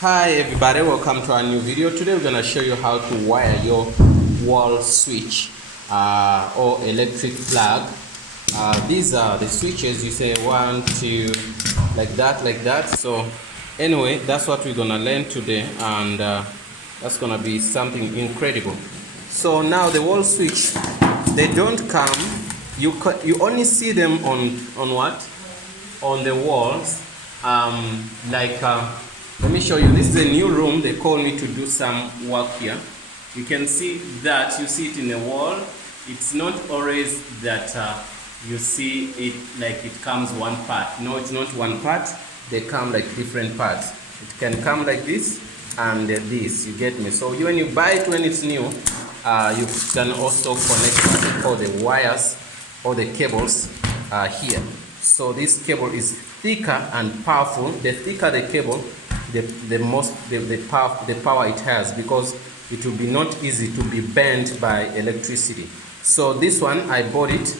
Hi everybody, welcome to our new video. Today we're going to show you how to wire your wall switch or electric plug. These are the switches. You say 1, 2, like that. So anyway, that's what we're going to learn today, and that's going to be something incredible. So now the wall switch, they don't come, you only see them on what? On the walls. Let me show you. This is a new room. They called me to do some work here. You can see that, you see it in the wall. It's not always that you see it like it comes one part. No, it's not one part. They come like different parts. It can come like this and this. You get me? So when you buy it when it's new, you can also connect what they call the wires or the cables here. So this cable is thicker and powerful. The thicker the cable, the power it has, because it will be not easy to be bent by electricity. So this one, I bought it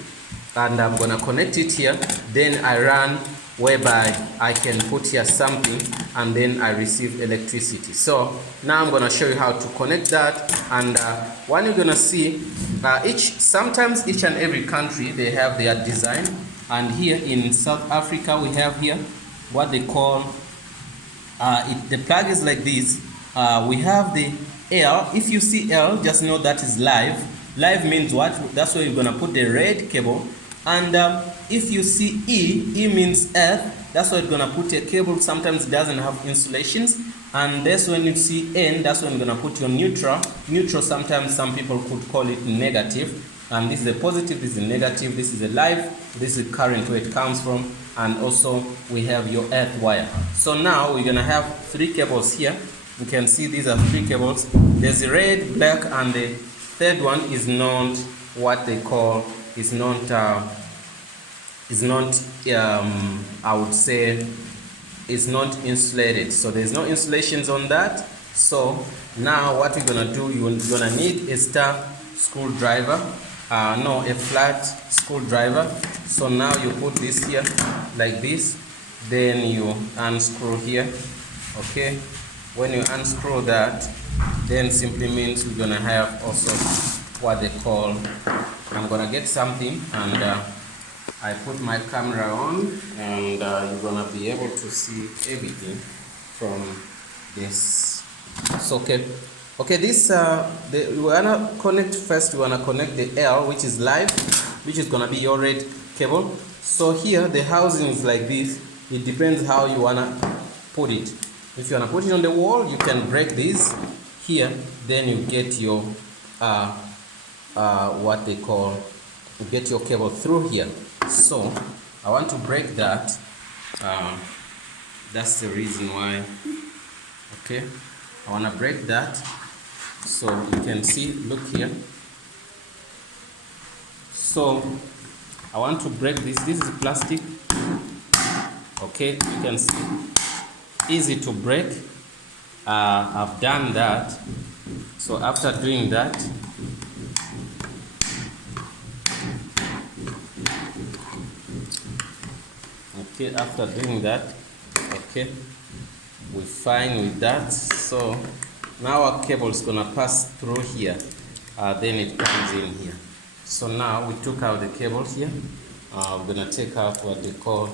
and I'm gonna connect it here. Then I run whereby I can put here something and then I receive electricity. So now I'm gonna show you how to connect that. And what you're gonna see, sometimes each and every country, they have their design. And here in South Africa, we have here what they call, the plug is like this. We have the L. If you see L, just know that is live. Live means what? That's where you're going to put the red cable. And if you see E, E means earth. That's where you're going to put a cable. Sometimes it doesn't have insulations. And that's when you see N, that's when you're going to put your neutral. Neutral, sometimes some people could call it negative. And this is a positive, this is a negative, this is a live, this is current where it comes from, and also we have your earth wire. So now we're gonna have 3 cables here. You can see these are 3 cables. There's the red, black, and the third one is not what they call, is not I would say it's not insulated. So there's no insulations on that. So now what we're gonna do, you're gonna need a star screwdriver. A flat screwdriver. So now you put this here like this, then you unscrew here. Okay, when you unscrew that, then simply means we're gonna have also what they call, I'm gonna get something, and I put my camera on, and you're gonna be able to see everything from this. So okay, this we wanna connect first. We wanna connect the L, which is live, which is gonna be your red cable. So here the housing is like this. It depends how you wanna put it. If you wanna put it on the wall, you can break this here. Then you get your what they call, you get your cable through here. So I want to break that. That's the reason why. Okay, I wanna break that. So you can see, look here. So I want to break this. This is plastic. Okay, you can see, easy to break. I've done that. So after doing that, okay, after doing that, okay, we're fine with that. So now our cable is gonna pass through here, then it comes in here. So now we took out the cable here. We're gonna take out what they call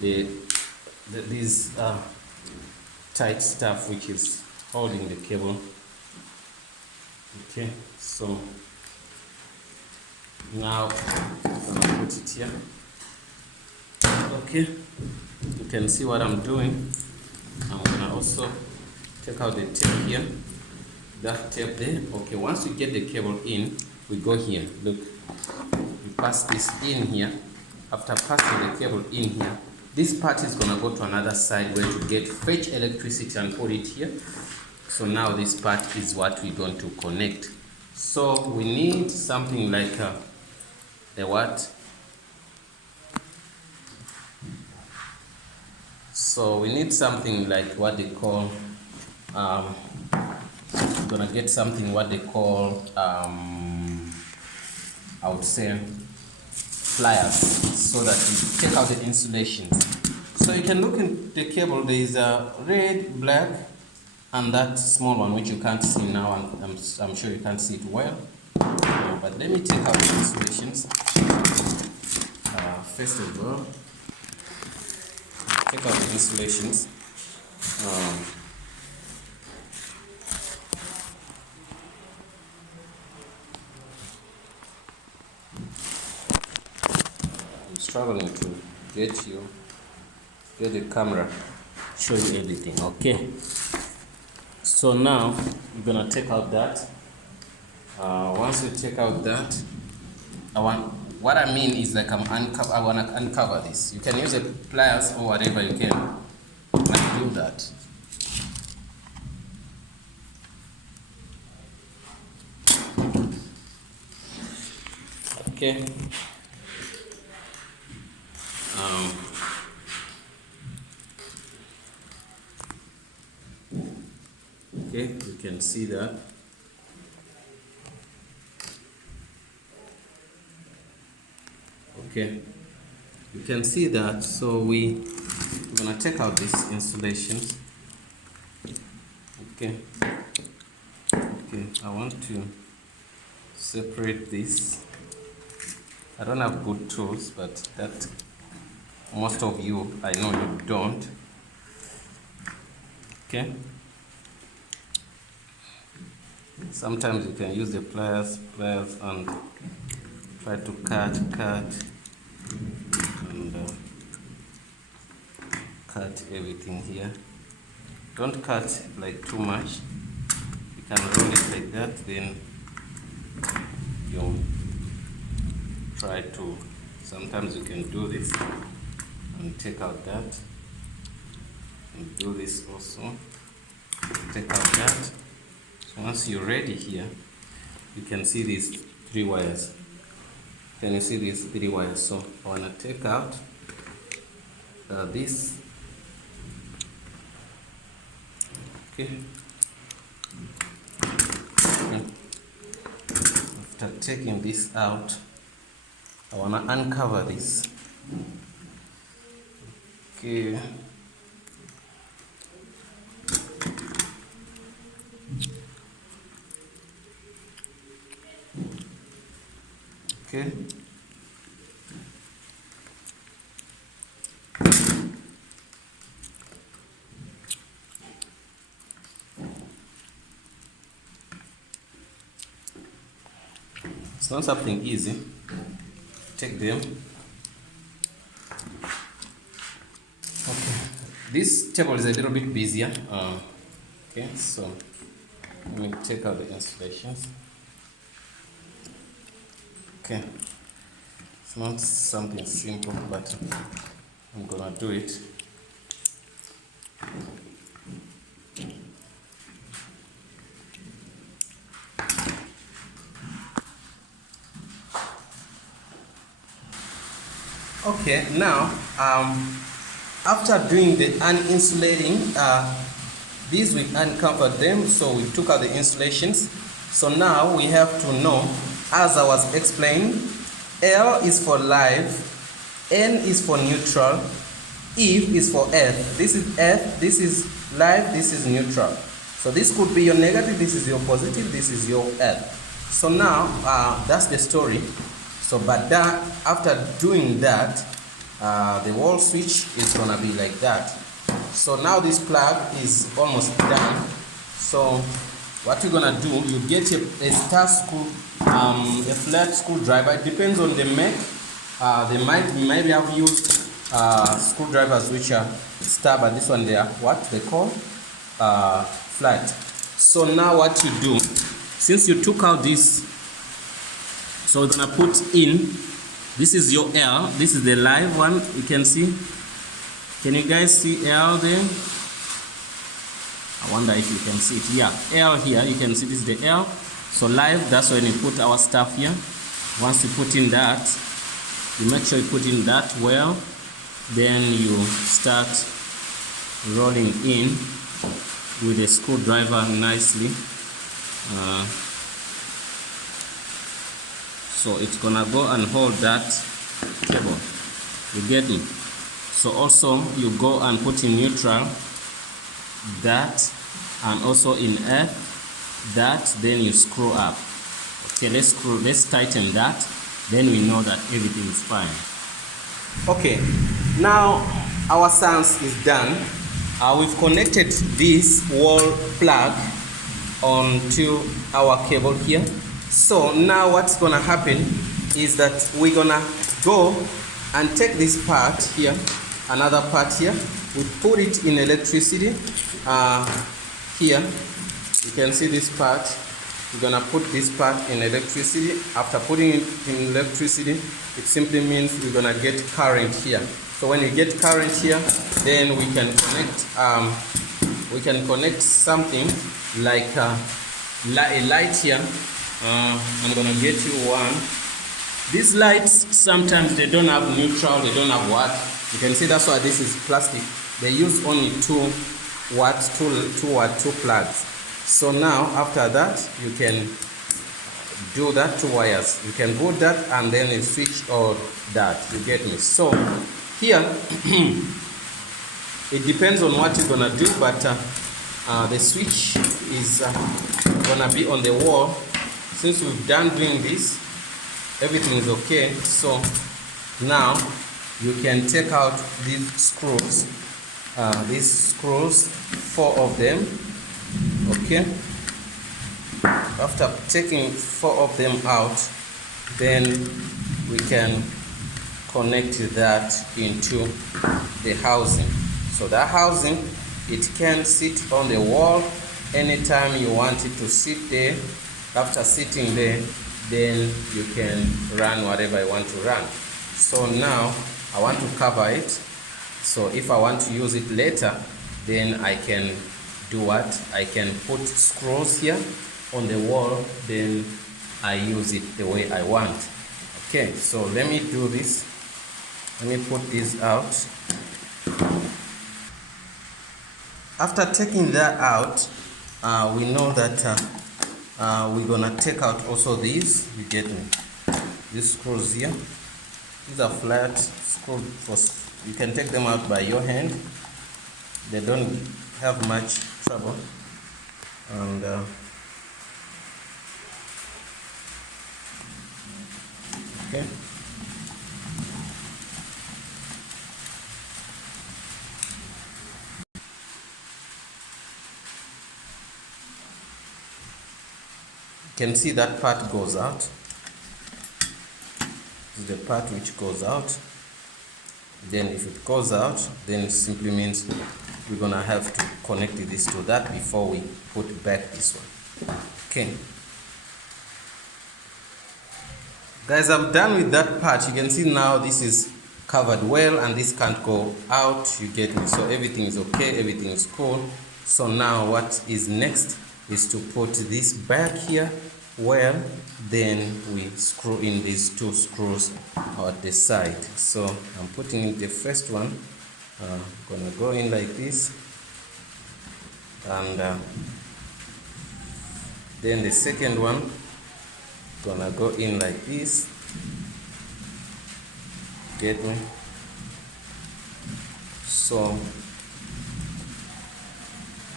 these tight stuff which is holding the cable. Okay, so now I'm gonna put it here. Okay, you can see what I'm doing. I'm gonna also take out the tape here, that tape there. Okay, once we get the cable in, we go here. Look, we pass this in here. After passing the cable in here, this part is gonna go to another side where to get fetch electricity and put it here. So now this part is what we're going to connect. So we need something like the what? So we need something like what they call, we're gonna get something what they call, I would say pliers, so that we take out the insulations. So you can look in the cable. There is a red, black, and that small one which you can't see now, and I'm sure you can't see it well. But let me take out the insulations. First of all, take out the insulations. I'm struggling to get the camera, show you everything. Okay. So now you're gonna take out that. Once you take out that, what I mean is like I wanna uncover this. You can use a pliers or whatever you can and do that. Okay. Okay, you can see that. Okay, you can see that. So we're gonna take out these insulations. Okay. Okay, I want to separate this. I don't have good tools, but that most of you, I know you don't. Okay. Sometimes you can use the pliers and try to cut and cut everything here. Don't cut like too much. You can roll it like that, then you try to, sometimes you can do this and take out that, and do this also, take out that. So once you're ready here, you can see these 3 wires. Can you see these 3 wires? So I want to take out this. Okay. After taking this out, I want to uncover this. Okay. Okay. It's not something easy. Take them. Okay. This table is a little bit busier. Okay, so let me take out the installations. Okay. It's not something simple, but I'm gonna do it. Okay, now after doing the uninsulating, these we uncovered them, so we took out the insulations. So now we have to know, as I was explaining, L is for live, N is for neutral, E is for earth. This is earth, this is live, this is neutral. So this could be your negative, this is your positive, this is your earth. So now that's the story. So but that, after doing that, the wall switch is gonna be like that. So now this plug is almost done. So what you're gonna do, you get a star screw, a flat screwdriver. It depends on the make. They maybe have used screwdrivers which are star, but this one they are what they call flat. So now what you do, since you took out this, so we're gonna put in, this is your L, this is the live one, you can see. Can you guys see L there? I wonder if you can see it. Yeah, L here, you can see this is the L. So live, that's when we put our stuff here. Once you put in that, you make sure you put in that well, then you start rolling in with a screwdriver nicely. So it's gonna go and hold that cable. You get me? So also you go and put in neutral, that, and also in earth, that, then you screw up. Okay, let's tighten that, then we know that everything is fine. Okay, now our sans is done. We've connected this wall plug onto our cable here. So now what's gonna happen is that we're gonna go and take this part here, another part here, we put it in electricity. Here you can see this part. We're gonna put this part in electricity. After putting it in electricity, it simply means we're gonna get current here. So when you get current here, then we can connect something like a light here. I'm gonna get you one. These lights, sometimes they don't have neutral, they don't have watt. You can see that's why this is plastic. They use only 2 watts, 2 plugs. So now after that, you can do that 2 wires. You can put that and then you switch or that. You get me? So here, it depends on what you're gonna do, but the switch is gonna be on the wall. Since we've done doing this, everything is okay. So now you can take out these screws. 4 of them. Okay. After taking 4 of them out, then we can connect that into the housing. So that housing, it can sit on the wall anytime you want it to sit there. After sitting there, then you can run whatever you want to run. So now I want to cover it. So if I want to use it later, then I can do what? I can put screws here on the wall, then I use it the way I want. Okay, so let me do this. Let me put this out. After taking that out, we know that we're gonna take out also these. You get me? These screws here. These are flat screws. You can take them out by your hand. They don't have much trouble. And okay. You can see that part goes out. This is the part which goes out. Then if it goes out, then it simply means we're gonna have to connect this to that before we put back this one. Okay. Guys, I'm done with that part. You can see now this is covered well and this can't go out. You get me? So everything is okay, everything is cool. So now what is next is to put this back here. Well, then we screw in these 2 screws at the side. So I'm putting in the first one. Gonna go in like this, and then the second one gonna go in like this. Get me? So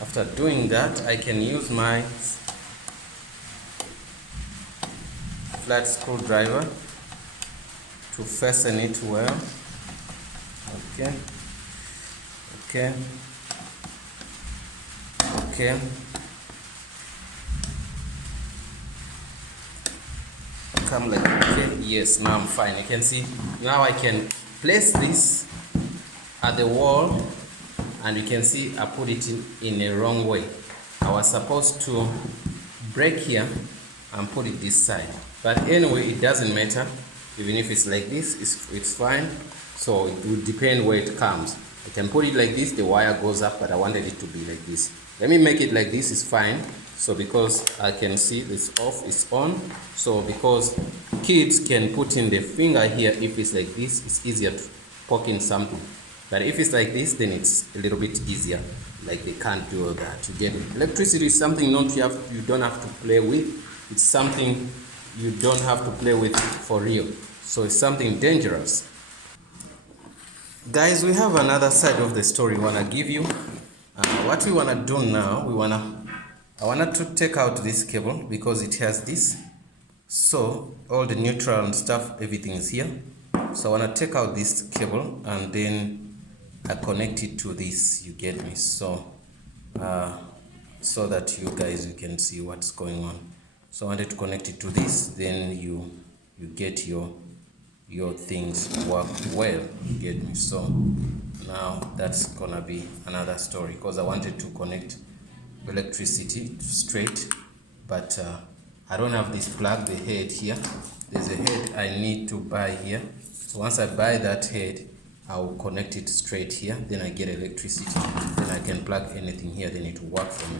after doing that, I can use my flat screwdriver to fasten it well. Okay. Okay. Okay. Come like, okay. Yes, now I'm fine. You can see now I can place this at the wall, and you can see I put it in a wrong way. I was supposed to break here and put it this side, but anyway, it doesn't matter. Even if it's like this, it's fine. So it will depend where it comes. I can put it like this, the wire goes up, but I wanted it to be like this. Let me make it like this, it's fine. So because I can see this off, it's on. So because kids can put in their finger here, if it's like this, it's easier to poke in something. But if it's like this, then it's a little bit easier. Like they can't do all that. You get it? Electricity is something you don't have to play with. It's something you don't have to play with for real. So it's something dangerous. Guys, we have another side of the story we want to give you. What we want to do now, I wanted to take out this cable because it has this. So all the neutral and stuff, everything is here. So I want to take out this cable and then I connect it to this, you get me? So so that you can see what's going on. So I wanted to connect it to this, then you get your things work well, you get me? So now that's gonna be another story because I wanted to connect electricity straight, but I don't have this plug, the head here. There's a head I need to buy here. So once I buy that head, I will connect it straight here, then I get electricity, then I can plug anything here, then it will work for me.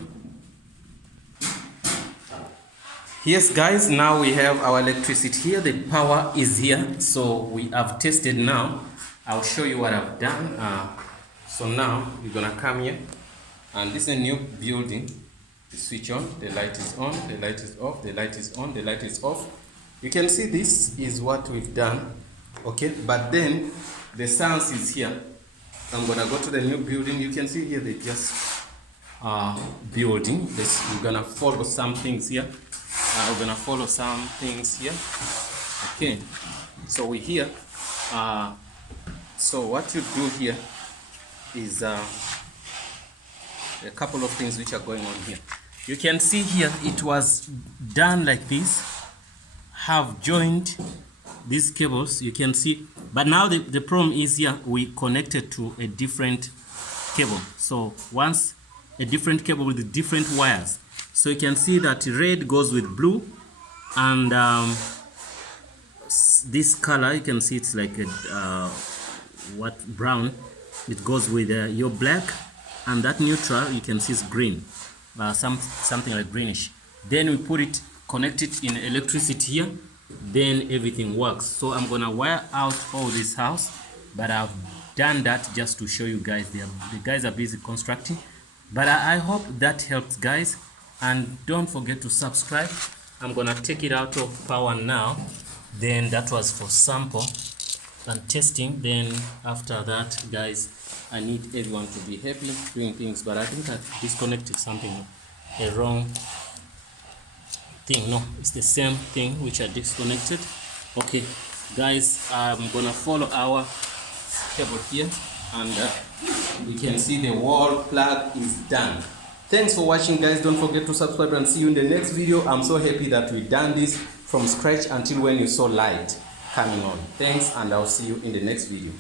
Yes guys, now we have our electricity here, the power is here, so we have tested now. I'll show you what I've done. So now you're gonna come here, and this is a new building. The switch on, the light is on, the light is off, the light is on, the light is off. You can see this is what we've done, okay? But then the sounds is here. I'm gonna go to the new building. You can see here they just building this. We're gonna follow some things here. Okay, so we're here. So what you do here is a couple of things which are going on here. You can see here it was done like this, have joined these cables, you can see, but now the problem is here we connected to a different cable. So once a different cable with different wires, so you can see that red goes with blue, and this color you can see it's like a brown, it goes with your black, and that neutral you can see is green, something like greenish. Then we connect it in electricity here, then everything works. So I'm gonna wire out all this house, but I've done that just to show you guys. The guys are busy constructing, but I hope that helps guys, and don't forget to subscribe. I'm gonna take it out of power now. Then that was for sample and testing. Then after that guys, I need everyone to be happy doing things, but I think I disconnected something, a wrong thing. No, it's the same thing which I disconnected. Okay guys, I'm gonna follow our cable here, and we can see the wall plug is done. Thanks for watching guys. Don't forget to subscribe and see you in the next video. I'm so happy that we done this from scratch until when you saw light coming on. Thanks, and I'll see you in the next video.